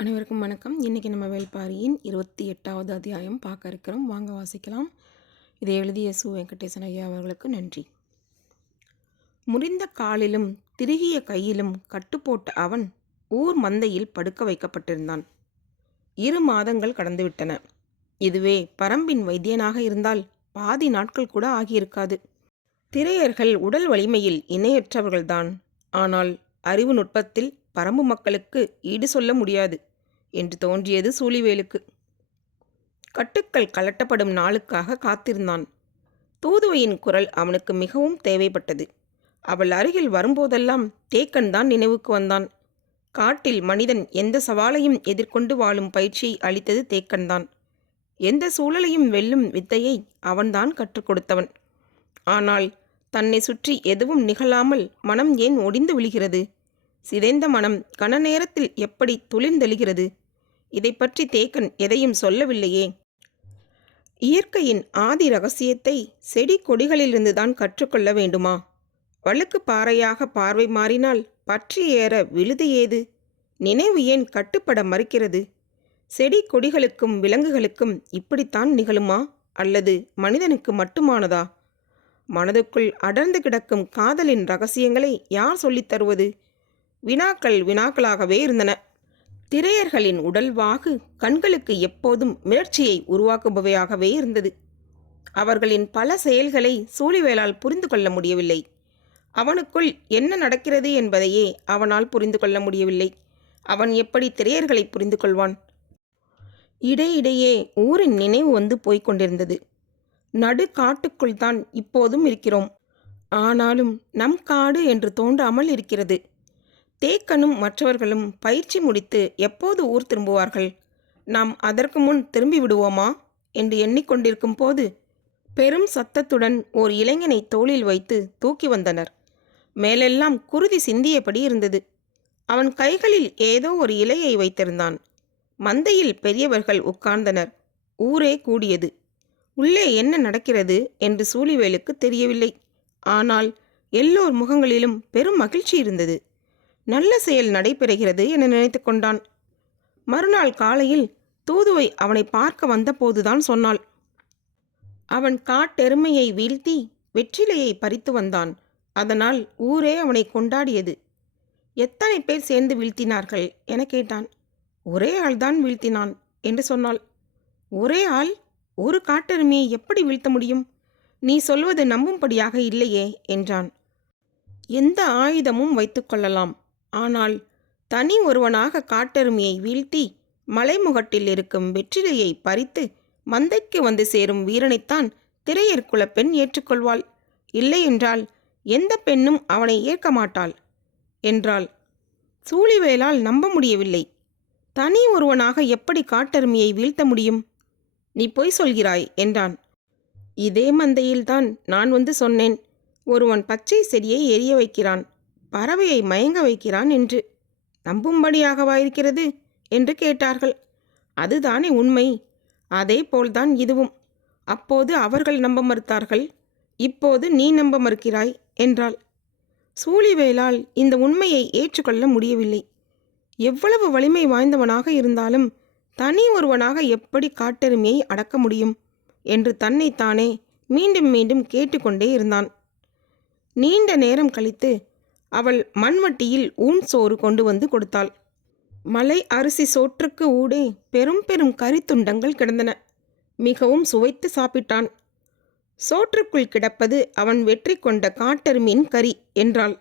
அனைவருக்கும் வணக்கம் இன்றைக்கி நம்ம வேள்பாரியின் இருபத்தி எட்டாவது அத்தியாயம் பார்க்க இருக்கிறோம் வாங்க வாசிக்கலாம் இதை எழுதிய சு வெங்கடேசன் ஐயா அவர்களுக்கு நன்றி முறிந்த காலிலும் திருகிய கையிலும் கட்டுப்போட்ட அவன் ஊர் மந்தையில் படுக்க வைக்கப்பட்டிருந்தான் இரு மாதங்கள் கடந்துவிட்டன இதுவே பரம்பின் வைத்தியனாக இருந்தால் பாதி நாட்கள் கூட ஆகியிருக்காது திரையர்கள் உடல் வலிமையில் இணையற்றவர்கள்தான் ஆனால் அறிவு நுட்பத்தில் பரம்பு மக்களுக்கு ஈடு சொல்ல முடியாது என்று தோன்றியது சூழிவேலுக்கு கட்டுக்கள் கலட்டப்படும் நாளுக்காக காத்திருந்தான் தூதுவையின் குரல் அவனுக்கு மிகவும் தேவைப்பட்டது அவள் அருகில் வரும்போதெல்லாம் தேக்கன் தான் நினைவுக்கு வந்தான் காட்டில் மனிதன் எந்த சவாலையும் எதிர்கொண்டு வாழும் பயிற்சியை அளித்தது தேக்கன்தான் எந்த சூழலையும் வெல்லும் வித்தையை அவன்தான் கற்றுக் கொடுத்தவன் ஆனால் தன்னை சுற்றி எதுவும் நிகழாமல் மனம் ஏன் ஒடிந்து விழுகிறது சிதைந்த மனம் கன நேரத்தில் எப்படி துளிர்ந்தெழுகிறது இதை பற்றி தேக்கன் எதையும் சொல்லவில்லையே இயற்கையின் ஆதி ரகசியத்தை செடி கொடிகளிலிருந்துதான் கற்றுக்கொள்ள வேண்டுமா வழுக்கு பாறையாக பார்வை மாறினால் பற்றி ஏற விழுது ஏது நினைவு ஏன் கட்டுப்பட மறுக்கிறது செடி கொடிகளுக்கும் விலங்குகளுக்கும் இப்படித்தான் நிகழுமா அல்லது மனிதனுக்கு மட்டுமானதா மனதுக்குள் அடர்ந்து கிடக்கும் காதலின் ரகசியங்களை யார் சொல்லித் தருவது வினாக்கள் வினாக்களாகவே இருந்தன திரையர்களின் உடல்வாகு கண்களுக்கு எப்போதும் மிரட்சியை உருவாக்குபவையாகவே இருந்தது அவர்களின் பல செயல்களை சூழிவேலால் புரிந்து கொள்ள முடியவில்லை அவனுக்குள் என்ன நடக்கிறது என்பதையே அவனால் புரிந்து கொள்ள முடியவில்லை அவன் எப்படி திரையர்களை புரிந்து கொள்வான் இடையிடையே ஊரின் நினைவு வந்து போய்க் கொண்டிருந்தது நடு காட்டுக்குள் தான் இப்போதும் இருக்கிறோம் ஆனாலும் நம் காடு என்று தோன்றாமல் இருக்கிறது தேக்கனும் மற்றவர்களும் பயிற்சி முடித்து எப்போது ஊர் திரும்புவார்கள் நாம் அதற்கு முன் திரும்பி விடுவோமா என்று எண்ணிக்கொண்டிருக்கும் போது பெரும் சத்தத்துடன் ஓர் இளைஞனை தோளில் வைத்து தூக்கி வந்தனர் மேலெல்லாம் குருதி சிந்தியபடி இருந்தது அவன் கைகளில் ஏதோ ஒரு இலையை வைத்திருந்தான் மந்தையில் பெரியவர்கள் உட்கார்ந்தனர் ஊரே கூடியது உள்ளே என்ன நடக்கிறது என்று சூழிவேலுக்கு தெரியவில்லை ஆனால் எல்லோர் முகங்களிலும் பெரும் மகிழ்ச்சி இருந்தது நல்ல செயல் நடைபெறுகிறது என நினைத்து கொண்டான் மறுநாள் காலையில் தூதுவை அவனை பார்க்க வந்தபோதுதான் சொன்னாள் அவன் காட்டெருமையை வீழ்த்தி வெற்றிலையை பறித்து வந்தான் அதனால் ஊரே அவனை கொண்டாடியது எத்தனை பேர் சேர்ந்து வீழ்த்தினார்கள் என கேட்டான் ஒரே ஆள்தான் வீழ்த்தினான் என்று சொன்னாள் ஒரே ஆள் ஒரு காட்டெருமையை எப்படி வீழ்த்த முடியும் நீ சொல்வது நம்பும்படியாக இல்லையே என்றான் எந்த ஆயுதமும் வைத்துக்கொள்ளலாம் ஆனால் தனி ஒருவனாக காட்டெருமையை வீழ்த்தி மலைமுகட்டில் இருக்கும் வெற்றிலையை பறித்து மந்தைக்கு வந்து சேரும் வீரனைத்தான் திரையர்க்குல பெண் ஏற்றுக்கொள்வாள் இல்லையென்றால் எந்த பெண்ணும் அவனை ஏற்க மாட்டாள் என்றாள் சூழிவேலால் நம்ப முடியவில்லை தனி ஒருவனாக எப்படி காட்டெருமையை வீழ்த்த முடியும் நீ பொய் சொல்கிறாய் என்றான் இதே மந்தையில்தான் நான் வந்து சொன்னேன் ஒருவன் பச்சை செடியை எரிய வைக்கிறான் பறவையை மயங்க வைக்கிறான் என்று நம்பும்படியாகவா இருக்கிறது என்று கேட்டார்கள் அதுதானே உண்மை அதே போல்தான் இதுவும் அப்போது அவர்கள் நம்ப மறுத்தார்கள் இப்போது நீ நம்ப மறுக்கிறாய் என்றாள் சூழிவேலால் இந்த உண்மையை ஏற்றுக்கொள்ள முடியவில்லை எவ்வளவு வலிமை வாய்ந்தவனாக இருந்தாலும் தனி ஒருவனாக எப்படி காட்டெருமையை அடக்க முடியும் என்று தன்னைத்தானே மீண்டும் மீண்டும் கேட்டுக்கொண்டே இருந்தான் நீண்ட நேரம் கழித்து அவள் மண்வட்டியில் ஊன் சோறு கொண்டு வந்து கொடுத்தாள் மலை அரிசி சோற்றுக்கு ஊடே பெரும் பெரும் கரித்துண்டங்கள் கிடந்தன மிகவும் சுவைத்து சாப்பிட்டான் சோற்றுக்குள் கிடப்பது அவன் வெற்றி கொண்ட காட்டெருமீன் கறி என்றாள்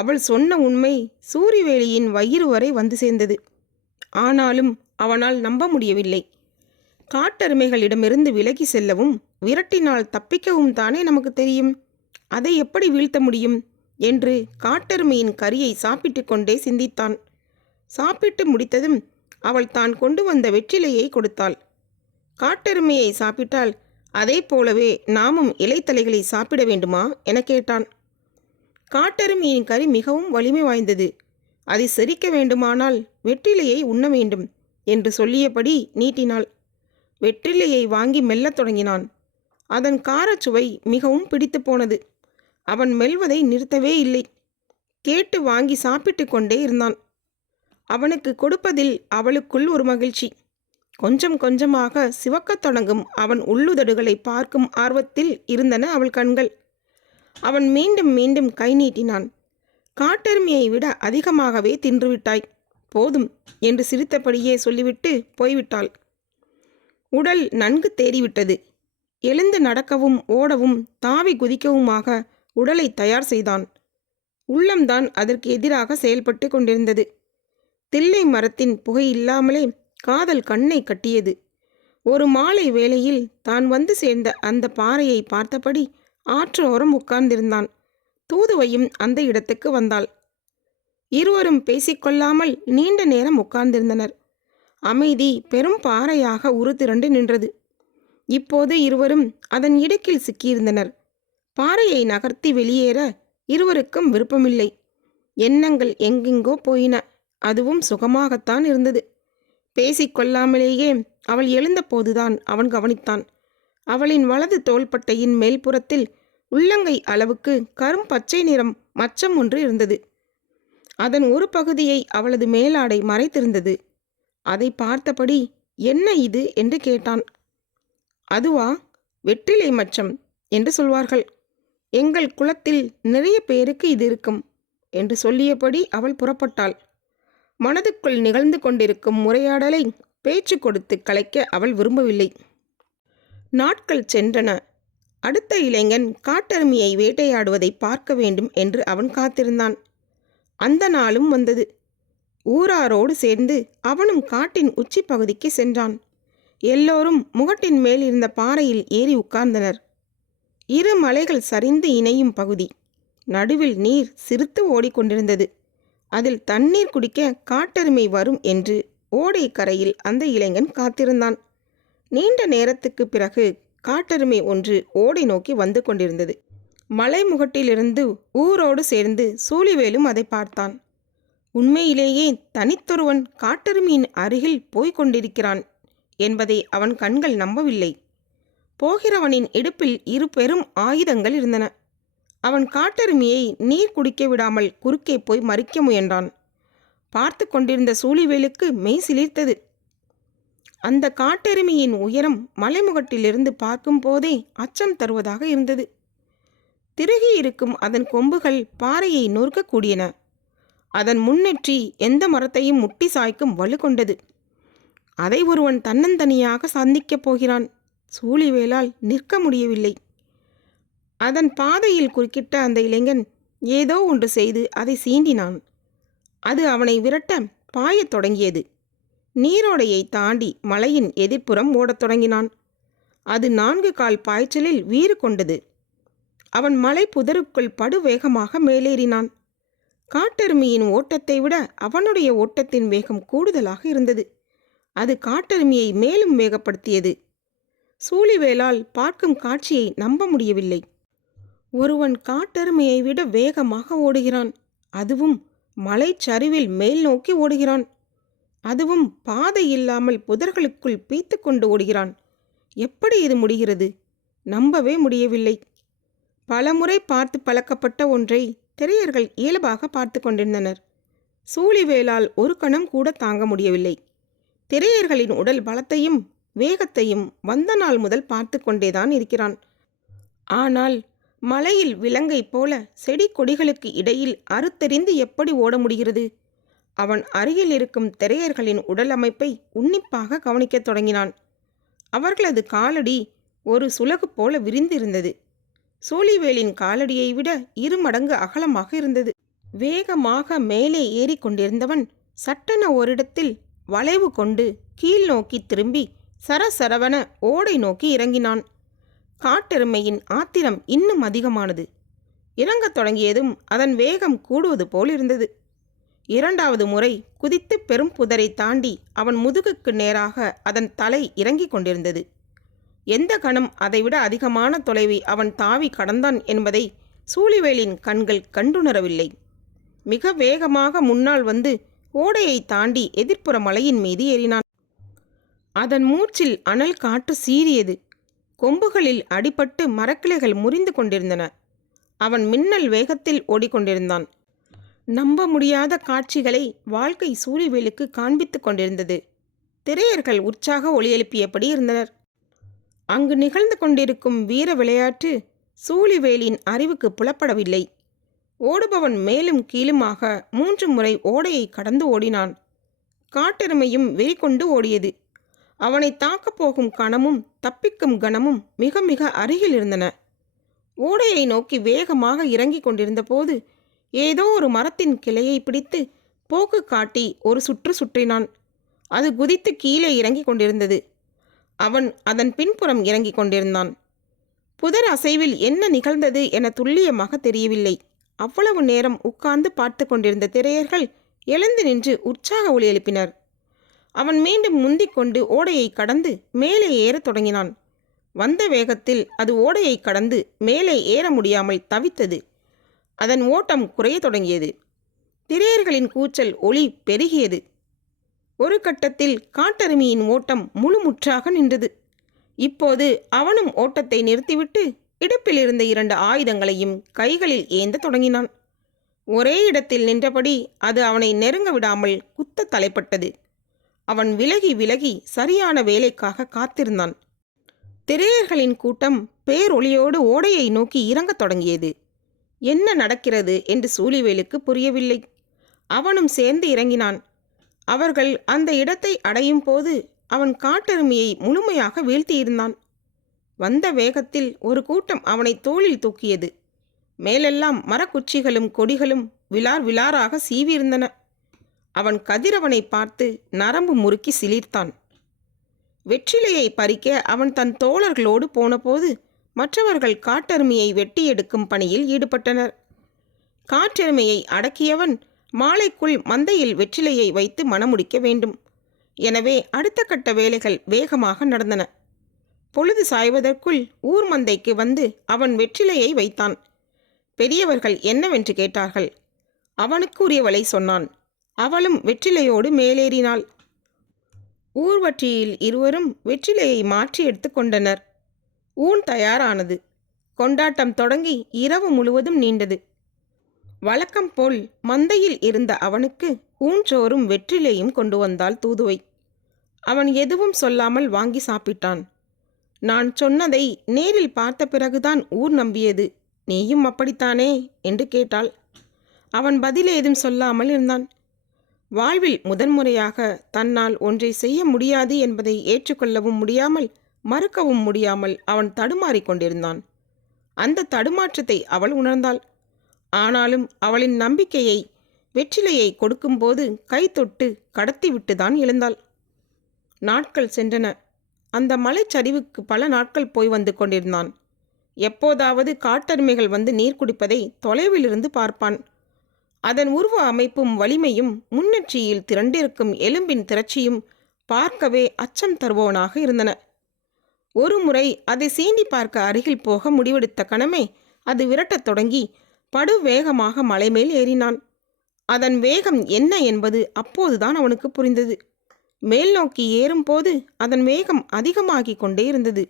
அவள் சொன்ன உண்மை சூரியவேலியின் வயிறு வரை வந்து சேர்ந்தது ஆனாலும் அவனால் நம்ப முடியவில்லை காட்டெருமைகளிடமிருந்து விலகி செல்லவும் விரட்டினால் தப்பிக்கவும் தானே நமக்கு தெரியும் அதை எப்படி வீழ்த்த முடியும் என்று காட்டெருமையின் கரியை சாப்பிட்டு கொண்டே சிந்தித்தான் சாப்பிட்டு முடித்ததும் அவள் தான் கொண்டு வந்த வெற்றிலையை கொடுத்தாள் காட்டெருமையை சாப்பிட்டால் அதே போலவே நாமும் இலைத்தலைகளை சாப்பிட வேண்டுமா என கேட்டான் காட்டெருமையின் கறி மிகவும் வலிமை வாய்ந்தது அதை செரிக்க வேண்டுமானால் வெற்றிலையை உண்ண வேண்டும் என்று சொல்லியபடி நீட்டினாள் வெற்றிலையை வாங்கி மெல்லத் தொடங்கினான் அதன் காரச்சுவை மிகவும் பிடித்து போனது அவன் மெல்வதை நிறுத்தவே இல்லை கேட்டு வாங்கி சாப்பிட்டு கொண்டே இருந்தான் அவனுக்கு கொடுப்பதில் அவளுக்குள் ஒரு மகிழ்ச்சி கொஞ்சம் கொஞ்சமாக சிவக்கத் தொடங்கும் அவன் உள்ளுதடுகளை பார்க்கும் ஆர்வத்தில் இருந்தன அவள் கண்கள் அவன் மீண்டும் மீண்டும் கை நீட்டினான் காட்டெருமையை விட அதிகமாகவே தின்றுவிட்டாய் போதும் என்று சிரித்தபடியே சொல்லிவிட்டு போய்விட்டாள் உடல் நன்கு தேறிவிட்டது எழுந்து நடக்கவும் ஓடவும் தாவி குதிக்கவுமாக உடலை தயார் செய்தான் உள்ளம்தான் அதற்கு எதிராக செயல்பட்டு கொண்டிருந்தது தில்லை மரத்தின் புகை இல்லாமலே காதல் கண்ணை கட்டியது ஒரு மாலை வேளையில் தான் வந்து சேர்ந்த அந்த பாறையை பார்த்தபடி ஆற்றோரம் உட்கார்ந்திருந்தான் தூதுவையும் அந்த இடத்துக்கு வந்தாள் இருவரும் பேசிக்கொள்ளாமல் நீண்ட நேரம் உட்கார்ந்திருந்தனர் அமைதி பெரும் பாறையாக திரண்டு நின்றது இப்போது இருவரும் அதன் இடுக்கில் சிக்கியிருந்தனர் பாறையை நகர்த்தி வெளியேற இருவருக்கும் விருப்பமில்லை எண்ணங்கள் எங்கெங்கோ போயின அதுவும் சுகமாகத்தான் இருந்தது பேசிக்கொள்ளாமலேயே அவள் எழுந்தபோதுதான் அவன் கவனித்தான் அவளின் வலது தோள்பட்டையின் மேல்புறத்தில் உள்ளங்கை அளவுக்கு கரும் பச்சை நிறம் மச்சம் ஒன்று இருந்தது அதன் ஒரு பகுதியை அவளது மேலாடை மறைத்திருந்தது அதை பார்த்தபடி என்ன இது என்று கேட்டான் அதுவா வெற்றிலை மச்சம் என்று சொல்வார்கள் எங்கள் குலத்தில் நிறைய பேருக்கு இது இருக்கும் என்று சொல்லியபடி அவள் புறப்பட்டாள் மனதுக்குள் நிகழ்ந்து கொண்டிருக்கும் உரையாடலை பேச்சு கொடுத்து கலைக்க அவள் விரும்பவில்லை நாட்கள் சென்றன அடுத்த இளைஞன் காட்டெருமையை வேட்டையாடுவதை பார்க்க வேண்டும் என்று அவன் காத்திருந்தான் அந்த நாளும் வந்தது ஊராரோடு சேர்ந்து அவனும் காட்டின் உச்சி பகுதிக்கு சென்றான் எல்லோரும் முகட்டின் மேல் இருந்த பாறையில் ஏறி உட்கார்ந்தனர் இரு மலைகள் சரிந்து இணையும் பகுதி நடுவில் நீர் சிரித்து ஓடிக்கொண்டிருந்தது அதில் தண்ணீர் குடிக்க காட்டெருமை வரும் என்று ஓடை கரையில் அந்த இளைஞன் காத்திருந்தான் நீண்ட நேரத்துக்கு பிறகு காட்டெருமை ஒன்று ஓடை நோக்கி வந்து கொண்டிருந்தது மலைமுகட்டிலிருந்து ஊரோடு சேர்ந்து சூழிவேலும் அதை பார்த்தான் உண்மையிலேயே தனித்தொருவன் காட்டெருமையின் அருகில் போய்க் கொண்டிருக்கிறான் என்பதை அவன் கண்கள் நம்பவில்லை போகிறவனின் இடுப்பில் இரு பெரும் ஆயுதங்கள் இருந்தன அவன் காட்டெருமையை நீர் குடிக்க விடாமல் குறுக்கே போய் மறிக்க முயன்றான் பார்த்து கொண்டிருந்த சூழிவேலுக்கு மெய் சிலிர்த்தது அந்த காட்டெருமையின் உயரம் மலைமுகட்டிலிருந்து பார்க்கும்போதே அச்சம் தருவதாக இருந்தது திருகி இருக்கும் அதன் கொம்புகள் பாறையை நொறுக்கக்கூடியன அதன் முன்னெற்றி எந்த மரத்தையும் முட்டி சாய்க்கும் வலு கொண்டது அதை ஒருவன் தன்னந்தனியாக சந்திக்கப் போகிறான் சூழிவேலால் நிற்க முடியவில்லை அதன் பாதையில் குறுக்கிட்ட அந்த இளைஞன் ஏதோ ஒன்று செய்து அதை சீண்டினான் அது அவனை விரட்ட பாயத் தொடங்கியது நீரோடையை தாண்டி மலையின் எதிர்ப்புறம் ஓடத் தொடங்கினான் அது நான்கு கால் பாய்ச்சலில் வீறு கொண்டது அவன் மலை புதருக்குள் படுவேகமாக மேலேறினான் காட்டெருமையின் ஓட்டத்தை விட அவனுடைய ஓட்டத்தின் வேகம் கூடுதலாக இருந்தது அது காட்டெருமையை மேலும் வேகப்படுத்தியது சூழிவேலால் பார்க்கும் காட்சியை நம்ப முடியவில்லை ஒருவன் காட்டெருமையை விட வேகமாக ஓடுகிறான் அதுவும் மலைச்சரிவில் மேல் நோக்கி ஓடுகிறான் அதுவும் பாதை இல்லாமல் புதர்களுக்குள் பீத்து கொண்டு ஓடுகிறான் எப்படி இது முடிகிறது நம்பவே முடியவில்லை பலமுறை பார்த்து பழக்கப்பட்ட ஒன்றை திரையர்கள் இயல்பாக பார்த்து கொண்டிருந்தனர் சூழிவேலால் ஒரு கணம் கூட தாங்க முடியவில்லை திரையர்களின் உடல் பலத்தையும் வேகத்தையும் வந்த நாள் முதல் பார்த்து கொண்டேதான் இருக்கிறான் ஆனால் மலையில் விலங்கை போல செடி கொடிகளுக்கு இடையில் அறுத்தெறிந்து எப்படி ஓட முடிகிறது அவன் அருகில் இருக்கும் திரையர்களின் உடல் அமைப்பை உன்னிப்பாக கவனிக்கத் தொடங்கினான் அவர்களது காலடி ஒரு சுலகு போல விரிந்திருந்தது சூழிவேலின் காலடியை விட இரு மடங்கு அகலமாக இருந்தது வேகமாக மேலே ஏறிக்கொண்டிருந்தவன் சட்டென ஓரிடத்தில் வளைவு கொண்டு கீழ் நோக்கி திரும்பி சரசரவன ஓடை நோக்கி இறங்கினான் காட்டெருமையின் ஆத்திரம் இன்னும் அதிகமானது இறங்கத் தொடங்கியதும் அதன் வேகம் கூடுவது போல் இருந்தது இரண்டாவது முறை குதித்து பெரும் புதரை தாண்டி அவன் முதுகுக்கு நேராக அதன் தலை இறங்கிக் கொண்டிருந்தது எந்த கணம் அதைவிட அதிகமான தொலைவை அவன் தாவி கடந்தான் என்பதை சூழிவேலின் கண்கள் கண்டுணரவில்லை மிக வேகமாக முன்னால் வந்து ஓடையை தாண்டி எதிர்ப்புற மலையின் மீது ஏறினான் அதன் மூச்சில் அனல் காற்று சீறியது கொம்புகளில் அடிபட்டு மரக்கிளைகள் முறிந்து கொண்டிருந்தன அவன் மின்னல் வேகத்தில் ஓடிக்கொண்டிருந்தான் நம்ப முடியாத காட்சிகளை வாழ்க்கை சூரியவேலுக்கு காண்பித்து கொண்டிருந்தது திரையர்கள் உற்சாக ஒளி எழுப்பியபடி இருந்தனர் அங்கு நிகழ்ந்து கொண்டிருக்கும் வீர விளையாட்டு சூழிவேலின் அறிவுக்கு புலப்படவில்லை ஓடுபவன் மேலும் கீழுமாக மூன்று முறை ஓடையை கடந்து ஓடினான் காட்டெருமையும் கொண்டு ஓடியது அவனை தாக்கப் போகும் கணமும் தப்பிக்கும் கணமும் மிக மிக அருகில் இருந்தன ஓடையை நோக்கி வேகமாக இறங்கிக் கொண்டிருந்த போது ஏதோ ஒரு மரத்தின் கிளையை பிடித்து போக்கு காட்டி ஒரு சுற்று சுற்றினான் அது குதித்து கீழே இறங்கிக் கொண்டிருந்தது அவன் அதன் பின்புறம் இறங்கிக் கொண்டிருந்தான் புதர் அசைவில் என்ன நிகழ்ந்தது என துல்லியமாக தெரியவில்லை அவ்வளவு நேரம் உட்கார்ந்து பார்த்து கொண்டிருந்த திரையர்கள் எழுந்து நின்று உற்சாக ஒளி எழுப்பினர் அவன் மீண்டும் முந்திக் கொண்டு ஓடையை கடந்து மேலே ஏறத் தொடங்கினான் வந்த வேகத்தில் அது ஓடையை கடந்து மேலே ஏற முடியாமல் தவித்தது அதன் ஓட்டம் குறைய தொடங்கியது திரையர்களின் கூச்சல் ஒளி பெருகியது ஒரு கட்டத்தில் காட்டருமியின் ஓட்டம் முழுமுற்றாக நின்றது இப்போது அவனும் ஓட்டத்தை நிறுத்திவிட்டு இடுப்பில் இருந்த இரண்டு ஆயுதங்களையும் கைகளில் ஏந்த தொடங்கினான் ஒரே இடத்தில் நின்றபடி அது அவனை நெருங்க விடாமல் குத்த தலைப்பட்டது அவன் விலகி விலகி சரியான வேலைக்காக காத்திருந்தான் திரையர்களின் கூட்டம் பேரொளியோடு ஓடையை நோக்கி இறங்கத் தொடங்கியது என்ன நடக்கிறது என்று சூழிவேலுக்கு புரியவில்லை அவனும் சேர்ந்து இறங்கினான் அவர்கள் அந்த இடத்தை அடையும் போது அவன் காட்டெருமையை முழுமையாக வீழ்த்தியிருந்தான் வந்த வேகத்தில் ஒரு கூட்டம் அவனை தோளில் தூக்கியது மேலெல்லாம் மரக்குச்சிகளும் கொடிகளும் விலார் விலாராக சீவியிருந்தன அவன் கதிரவனை பார்த்து நரம்பு முறுக்கி சிலிர்த்தான் வெற்றிலையை பறிக்க அவன் தன் தோழர்களோடு போனபோது மற்றவர்கள் காட்டெருமையை வெட்டி எடுக்கும் பணியில் ஈடுபட்டனர் காற்றெருமையை அடக்கியவன் மாலைக்குள் மந்தையில் வெற்றிலையை வைத்து மணமுடிக்க வேண்டும் எனவே அடுத்த கட்ட வேலைகள் வேகமாக நடந்தன பொழுது சாய்வதற்குள் ஊர் மந்தைக்கு வந்து அவன் வெற்றிலையை வைத்தான் பெரியவர்கள் என்னவென்று கேட்டார்கள் அவனுக்கு உரியவளை சொன்னான் அவளும் வெற்றிலையோடு மேலேறினாள் ஊர்வற்றியில் இருவரும் வெற்றிலையை மாற்றி எடுத்து கொண்டனர் ஊன் தயாரானது கொண்டாட்டம் தொடங்கி இரவு முழுவதும் நீண்டது வழக்கம் போல் மந்தையில் இருந்த அவனுக்கு ஊன்றோறும் வெற்றிலையும் கொண்டு வந்தாள் தூதுவை அவன் எதுவும் சொல்லாமல் வாங்கி சாப்பிட்டான் நான் சொன்னதை நேரில் பார்த்த பிறகுதான் ஊர் நம்பியது நீயும் அப்படித்தானே என்று கேட்டாள் அவன் பதில் ஏதும் சொல்லாமல் இருந்தான் வாழ்வில் முதன்முறையாக தன்னால் ஒன்றை செய்ய முடியாது என்பதை ஏற்றுக்கொள்ளவும் முடியாமல் மறுக்கவும் முடியாமல் அவன் தடுமாறிக் கொண்டிருந்தான் அந்த தடுமாற்றத்தை அவள் உணர்ந்தாள் ஆனாலும் அவளின் நம்பிக்கையை வெற்றிலையை கொடுக்கும்போது கைத்தொட்டு கடத்திவிட்டுதான் எழுந்தாள் நாட்கள் சென்றன அந்த மலைச்சரிவுக்கு பல நாட்கள் போய் வந்து கொண்டிருந்தான் எப்போதாவது காட்டெருமைகள் வந்து நீர் குடிப்பதை தொலைவிலிருந்து பார்ப்பான் அதன் உருவ அமைப்பும் வலிமையும் முன்னெச்சியில் திரண்டிருக்கும் எலும்பின் திரட்சியும் பார்க்கவே அச்சம் தருபவனாக இருந்தன ஒரு முறை அதை சீண்டி பார்க்க அருகில் போக முடிவெடுத்த கணமே அது விரட்டத் தொடங்கி படு வேகமாக மலைமேல் ஏறினான் அதன் வேகம் என்ன என்பது அப்போதுதான் அவனுக்கு புரிந்தது மேல் நோக்கி ஏறும்போது அதன் வேகம் அதிகமாகிக் கொண்டே இருந்தது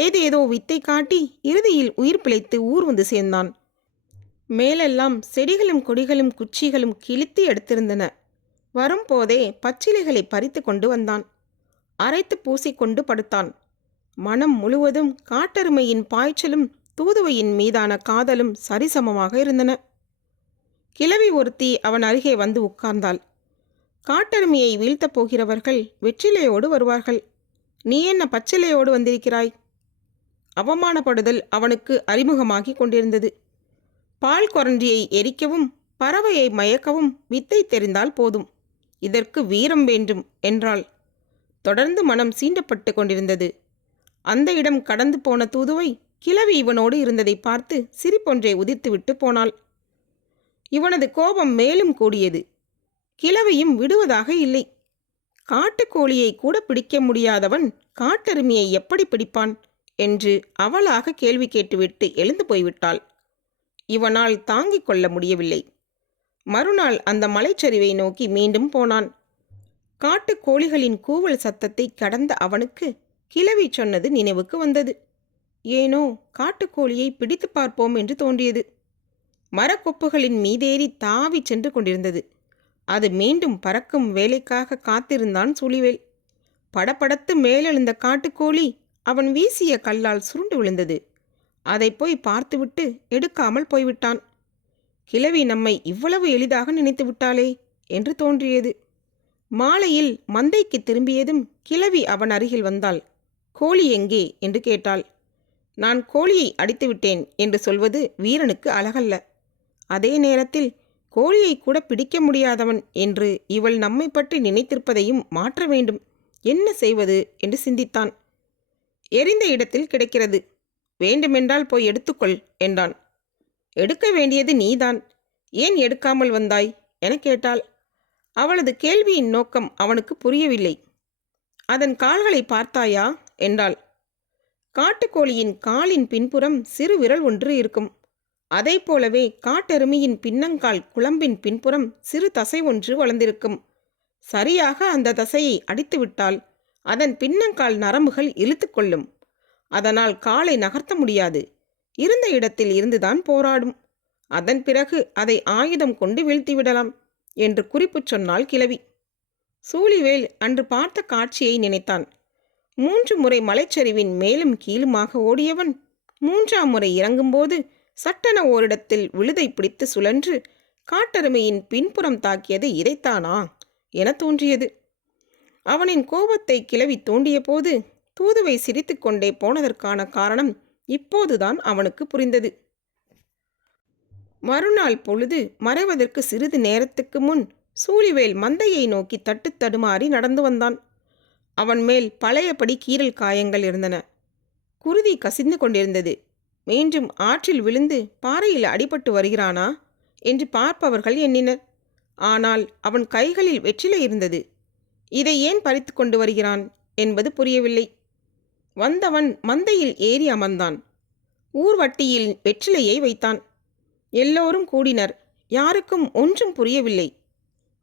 ஏதேதோ வித்தை காட்டி இறுதியில் உயிர் பிழைத்து ஊர் வந்து சேர்ந்தான் மேலெல்லாம் செடிகளும் கொடிகளும் குச்சிகளும் கிழித்து எடுத்திருந்தன வரும்போதே பச்சிலைகளை பறித்து கொண்டு வந்தான் அரைத்து பூசிக்கொண்டு படுத்தான் மனம் முழுவதும் காட்டெருமையின் பாய்ச்சலும் தூதுவையின் மீதான காதலும் சரிசமமாக இருந்தன கிழவி ஒருத்தி அவன் அருகே வந்து உட்கார்ந்தாள் காட்டெருமையை வீழ்த்தப் போகிறவர்கள் வெற்றிலையோடு வருவார்கள் நீ என்ன பச்சிலையோடு வந்திருக்கிறாய் அவமானப்படுதல் அவனுக்கு அறிமுகமாகிக் கொண்டிருந்தது பால் குரண்டியை எரிக்கவும் பறவையை மயக்கவும் வித்தை தெரிந்தால் போதும் இதற்கு வீரம் வேண்டும் என்றாள் தொடர்ந்து மனம் சீண்டப்பட்டு கொண்டிருந்தது அந்த இடம் கடந்து போன தூதுவை கிழவி இவனோடு இருந்ததை பார்த்து சிரிப்பொன்றை உதித்துவிட்டு போனாள் இவனது கோபம் மேலும் கூடியது கிழவியும் விடுவதாக இல்லை காட்டுக்கோழியை கூட பிடிக்க முடியாதவன் காட்டெருமையை எப்படி பிடிப்பான் என்று அவளாக கேள்வி கேட்டுவிட்டு எழுந்து போய்விட்டாள் இவனால் தாங்கிக் கொள்ள முடியவில்லை மறுநாள் அந்த மலைச்சரிவை நோக்கி மீண்டும் போனான் காட்டு கோழிகளின் கூவல் சத்தத்தை கடந்த அவனுக்கு கிளவி சொன்னது நினைவுக்கு வந்தது ஏனோ காட்டுக்கோழியை பிடித்து பார்ப்போம் என்று தோன்றியது மரக்கொப்புகளின் மீதேறி தாவி சென்று கொண்டிருந்தது அது மீண்டும் பறக்கும் வேலைக்காக காத்திருந்தான் சுழிவேல் படபடத்து மேலெழுந்த காட்டுக்கோழி அவன் வீசிய கல்லால் சுருண்டு விழுந்தது அதை போய் பார்த்துவிட்டு எடுக்காமல் போய்விட்டான் கிழவி நம்மை இவ்வளவு எளிதாக நினைத்து விட்டாளே என்று தோன்றியது மாலையில் மந்தைக்கு திரும்பியதும் கிழவி அவன் அருகில் வந்தாள் கோழி எங்கே என்று கேட்டாள் நான் கோழியை அடித்துவிட்டேன் என்று சொல்வது வீரனுக்கு அழகல்ல அதே நேரத்தில் கோழியை கூட பிடிக்க முடியாதவன் என்று இவள் நம்மை பற்றி நினைத்திருப்பதையும் மாற்ற வேண்டும் என்ன செய்வது என்று சிந்தித்தான் எரிந்த இடத்தில் கிடைக்கிறது வேண்டுமென்றால் போய் எடுத்துக்கொள் என்றான் எடுக்க வேண்டியது நீதான் ஏன் எடுக்காமல் வந்தாய் என கேட்டாள் அவளது கேள்வியின் நோக்கம் அவனுக்கு புரியவில்லை அதன் கால்களை பார்த்தாயா என்றாள் காட்டுக்கோழியின் காலின் பின்புறம் சிறு விரல் ஒன்று இருக்கும் அதை போலவே காட்டெருமையின் பின்னங்கால் குழம்பின் பின்புறம் சிறு தசை ஒன்று வளர்ந்திருக்கும் சரியாக அந்த தசையை அடித்துவிட்டால் அதன் பின்னங்கால் நரம்புகள் இழுத்துக்கொள்ளும் அதனால் காலை நகர்த்த முடியாது இருந்த இடத்தில் இருந்துதான் போராடும் அதன் பிறகு அதை ஆயுதம் கொண்டு வீழ்த்திவிடலாம் என்று குறிப்பு சொன்னாள் கிளவி சூழிவேல் அன்று பார்த்த காட்சியை நினைத்தான் மூன்று முறை மலைச்சரிவின் மேலும் கீழுமாக ஓடியவன் மூன்றாம் முறை இறங்கும்போது சட்டென ஓரிடத்தில் விழுதை பிடித்து சுழன்று காட்டெருமையின் பின்புறம் தாக்கியது இதைத்தானா என தோன்றியது அவனின் கோபத்தை கிளவி தோண்டிய போது தூதுவை சிரித்துக்கொண்டே போனதற்கான காரணம் இப்போதுதான் அவனுக்கு புரிந்தது மறுநாள் பொழுது மறைவதற்கு சிறிது நேரத்துக்கு முன் சூழிவேல் மந்தையை நோக்கி தட்டு தடுமாறி நடந்து வந்தான் அவன் மேல் பழையபடி கீரல் காயங்கள் இருந்தன குருதி கசிந்து கொண்டிருந்தது மீண்டும் ஆற்றில் விழுந்து பாறையில் அடிபட்டு வருகிறானா என்று பார்ப்பவர்கள் எண்ணினர் ஆனால் அவன் கைகளில் வெற்றிலை இருந்தது இதை ஏன் பறித்து கொண்டு வருகிறான் என்பது புரியவில்லை வந்தவன் மந்தையில் ஏறி அமர்ந்தான் ஊர்வட்டியில் வெற்றிலையை வைத்தான் எல்லோரும் கூடினர் யாருக்கும் ஒன்றும் புரியவில்லை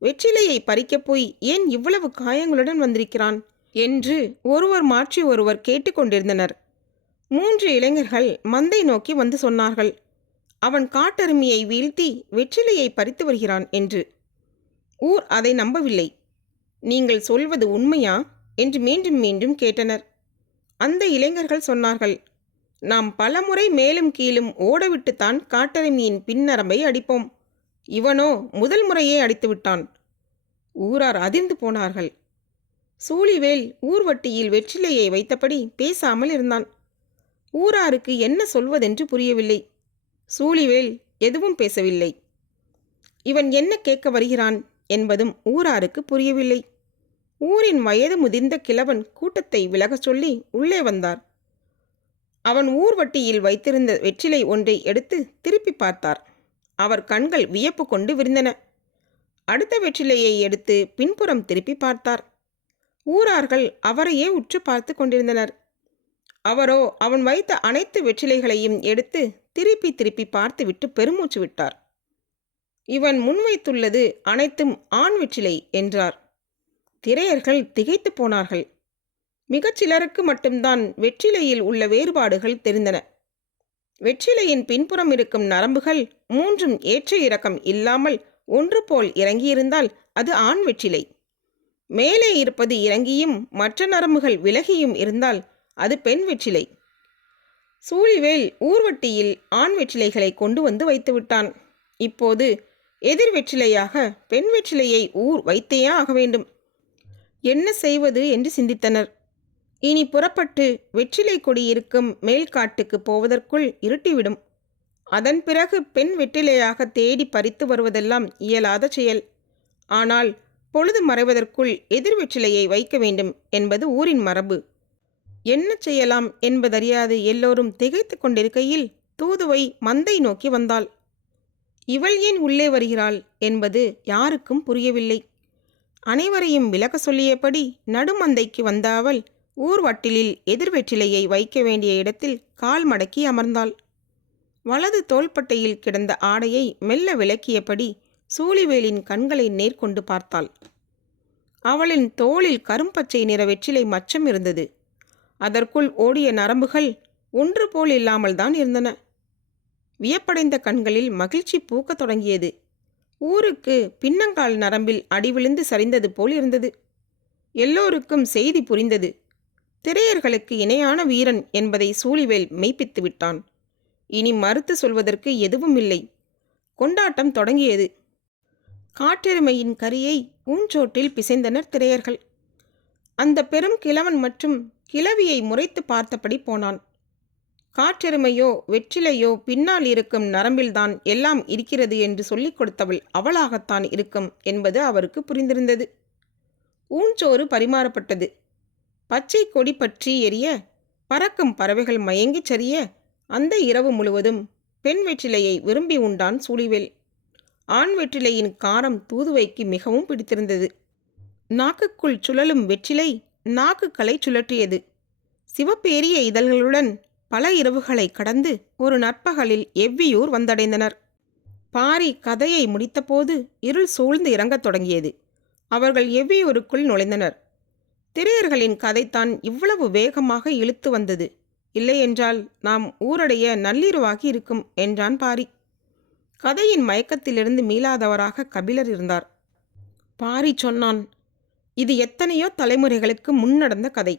வெற்றிலையை பறிக்கப் போய் ஏன் இவ்வளவு காயங்களுடன் வந்திருக்கிறான் என்று ஒருவர் மாற்றி ஒருவர் கேட்டுக்கொண்டிருந்தனர் மூன்று இளைஞர்கள் மந்தை நோக்கி வந்து சொன்னார்கள் அவன் காட்டெருமையை வீழ்த்தி வெற்றிலையை பறித்து வருகிறான் என்று ஊர் அதை நம்பவில்லை நீங்கள் சொல்வது உண்மையா என்று மீண்டும் மீண்டும் கேட்டனர் அந்த இளைஞர்கள் சொன்னார்கள் நாம் பலமுறை மேலும் கீழும் ஓடவிட்டுத்தான் காட்டெருமியின் பின்னரம்பை அடிப்போம் இவனோ முதல் முறையே அடித்து விட்டான் ஊரார் அதிர்ந்து போனார்கள் சூழிவேல் ஊர்வட்டியில் வெற்றிலையை வைத்தபடி பேசாமல் இருந்தான் ஊராருக்கு என்ன சொல்வதென்று புரியவில்லை சூழிவேல் எதுவும் பேசவில்லை இவன் என்ன கேட்க வருகிறான் என்பதும் ஊராருக்கு புரியவில்லை ஊரின் வயது முதிர்ந்த கிழவன் கூட்டத்தை விலகச் சொல்லி உள்ளே வந்தார் அவன் ஊர்வட்டியில் வைத்திருந்த வெற்றிலை ஒன்றை எடுத்து திருப்பி பார்த்தார் அவர் கண்கள் வியப்பு கொண்டு விரிந்தன அடுத்த வெற்றிலையை எடுத்து பின்புறம் திருப்பி பார்த்தார் ஊரார்கள் அவரையே உற்று பார்த்து கொண்டிருந்தனர் அவரோ அவன் வைத்த அனைத்து வெற்றிலைகளையும் எடுத்து திருப்பி திருப்பி பார்த்துவிட்டு பெருமூச்சு விட்டார் இவன் முன்வைத்துள்ளது அனைத்தும் ஆண் வெற்றிலை என்றார் திரையர்கள் திகைத்து போனார்கள் மிகச்சிலருக்கு மட்டும்தான் வெற்றிலையில் உள்ள வேறுபாடுகள் தெரிந்தன வெற்றிலையின் பின்புறம் இருக்கும் நரம்புகள் மூன்றும் ஏற்ற இறக்கம் இல்லாமல் ஒன்று போல் இறங்கியிருந்தால் அது ஆண் வெற்றிலை மேலே இருப்பது இறங்கியும் மற்ற நரம்புகள் விலகியும் இருந்தால் அது பெண் வெற்றிலை சூழிவேல் ஊர்வட்டியில் ஆண் வெற்றிலைகளை கொண்டு வந்து வைத்துவிட்டான் இப்போது எதிர் வெற்றிலையாக பெண் வெற்றிலையை ஊர் வைத்தேயே ஆக வேண்டும் என்ன செய்வது என்று சிந்தித்தனர் இனி புறப்பட்டு வெற்றிலை கொடி இருக்கும் மேல்காட்டுக்கு போவதற்குள் இருட்டிவிடும் அதன் பிறகு பெண் வெற்றிலையாக தேடி பறித்து வருவதெல்லாம் இயலாத செயல் ஆனால் பொழுது மறைவதற்குள் எதிர் வெற்றிலையை வைக்க வேண்டும் என்பது ஊரின் மரபு என்ன செய்யலாம் என்பதறியாது எல்லோரும் திகைத்து கொண்டிருக்கையில் தூதுவை மந்தை நோக்கி வந்தாள் இவள் ஏன் உள்ளே வருகிறாள் என்பது யாருக்கும் புரியவில்லை அனைவரையும் விலக சொல்லியபடி நடுமந்தைக்கு வந்தாவல் ஊர்வட்டிலில் எதிர்வெற்றிலையை வைக்க வேண்டிய இடத்தில் கால் மடக்கி அமர்ந்தாள் வலது தோள்பட்டையில் கிடந்த ஆடையை மெல்ல விளக்கியபடி சூழிவேலின் கண்களை நேர்கொண்டு பார்த்தாள் அவளின் தோளில் கரும்பச்சை நிற வெற்றிலை மச்சம் இருந்தது அதற்குள் ஓடிய நரம்புகள் ஒன்று போல் இல்லாமல் தான் இருந்தன வியப்படைந்த கண்களில் மகிழ்ச்சி பூக்கத் தொடங்கியது ஊருக்கு பின்னங்கால் நரம்பில் அடிவிழுந்து சரிந்தது போல் இருந்தது எல்லோருக்கும் செய்தி புரிந்தது திரையர்களுக்கு இணையான வீரன் என்பதை சூழிவேல் மெய்ப்பித்து விட்டான் இனி மறுத்து சொல்வதற்கு எதுவும் இல்லை கொண்டாட்டம் தொடங்கியது காற்றெருமையின் கரியை ஊஞ்சோட்டில் பிசைந்தனர் திரையர்கள் அந்த பெரும் கிழவன் மற்றும் கிழவியை முறைத்து பார்த்தபடி போனான் காற்றெருமையோ வெற்றிலையோ பின்னால் இருக்கும் நரம்பில்தான் எல்லாம் இருக்கிறது என்று சொல்லிக் கொடுத்தவள் அவளாகத்தான் இருக்கும் என்பது அவருக்கு புரிந்திருந்தது ஊஞ்சோறு பரிமாறப்பட்டது பச்சை கொடி பற்றி எரிய பறக்கும் பறவைகள் மயங்கிச் சரிய அந்த இரவு முழுவதும் பெண் வெற்றிலையை விரும்பி உண்டான் சூழிவேல் ஆண் வெற்றிலையின் காரம் தூதுவைக்கு மிகவும் பிடித்திருந்தது நாக்குக்குள் சுழலும் வெற்றிலை நாக்குக்களை சுழற்றியது சிவப்பேரிய இதழ்களுடன் பல இரவுகளை கடந்து ஒரு நற்பகலில் எவ்வியூர் வந்தடைந்தனர் பாரி கதையை முடித்தபோது இருள் சூழ்ந்து இறங்கத் தொடங்கியது அவர்கள் எவ்வியூருக்குள் நுழைந்தனர் திரையர்களின் கதைத்தான் இவ்வளவு வேகமாக இழுத்து வந்தது இல்லையென்றால் நாம் ஊரடைய நள்ளிரவாகி இருக்கும் என்றான் பாரி கதையின் மயக்கத்திலிருந்து மீளாதவராக கபிலர் இருந்தார் பாரி சொன்னான் இது எத்தனையோ தலைமுறைகளுக்கு முன் நடந்த கதை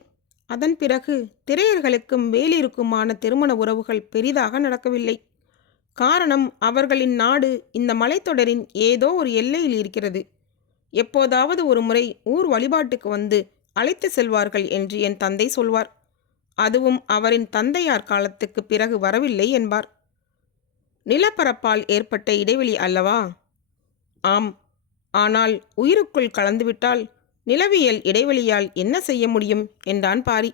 அதன் பிறகு திரையர்களுக்கும் வேலிருக்குமான திருமண உறவுகள் பெரிதாக நடக்கவில்லை காரணம் அவர்களின் நாடு இந்த மலைத்தொடரின் ஏதோ ஒரு எல்லையில் இருக்கிறது எப்போதாவது ஒரு முறை ஊர் வழிபாட்டுக்கு வந்து அழைத்து செல்வார்கள் என்று என் தந்தை சொல்வார் அதுவும் அவரின் தந்தையார் காலத்துக்கு பிறகு வரவில்லை என்பார் நிலப்பரப்பால் ஏற்பட்ட இடைவெளி அல்லவா ஆம் ஆனால் உயிருக்குள் கலந்துவிட்டால் நிலவியல் இடைவெளியால் என்ன செய்ய முடியும் என்றான் பாரி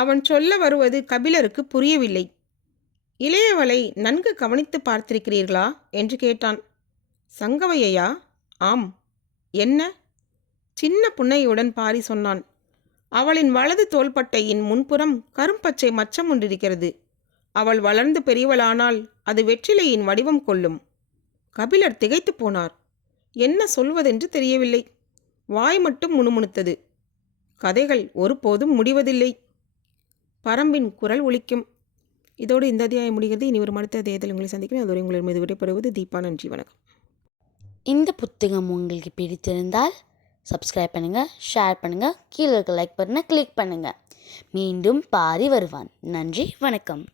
அவன் சொல்ல வருவது கபிலருக்கு புரியவில்லை இளையவளை நன்கு கவனித்து பார்த்திருக்கிறீர்களா என்று கேட்டான் சங்கவையா ஆம் என்ன சின்ன புன்னையுடன் பாரி சொன்னான் அவளின் வலது தோள்பட்டையின் முன்புறம் கரும்பச்சை மச்சம் ஒன்றிருக்கிறது அவள் வளர்ந்து பெரியவளானால் அது வெற்றிலையின் வடிவம் கொள்ளும் கபிலர் திகைத்து போனார் என்ன சொல்வதென்று தெரியவில்லை வாய் மட்டும் முணுமுணுத்தது கதைகள் ஒருபோதும் முடிவதில்லை பரம்பின் குரல் ஒழிக்கும் இதோடு இந்த அத்தியாயம் முடிகிறது இனி ஒரு மனித தேர்தல் உங்களை சந்திக்கணும் அதோடு உங்கள் மீது விடைபெறுவது தீபா நன்றி வணக்கம் இந்த புத்தகம் உங்களுக்கு பிடித்திருந்தால் சப்ஸ்கிரைப் பண்ணுங்கள் ஷேர் பண்ணுங்கள் கீழே இருக்க லைக் பட்டனை கிளிக் பண்ணுங்கள் மீண்டும் பாரி வருவான் நன்றி வணக்கம்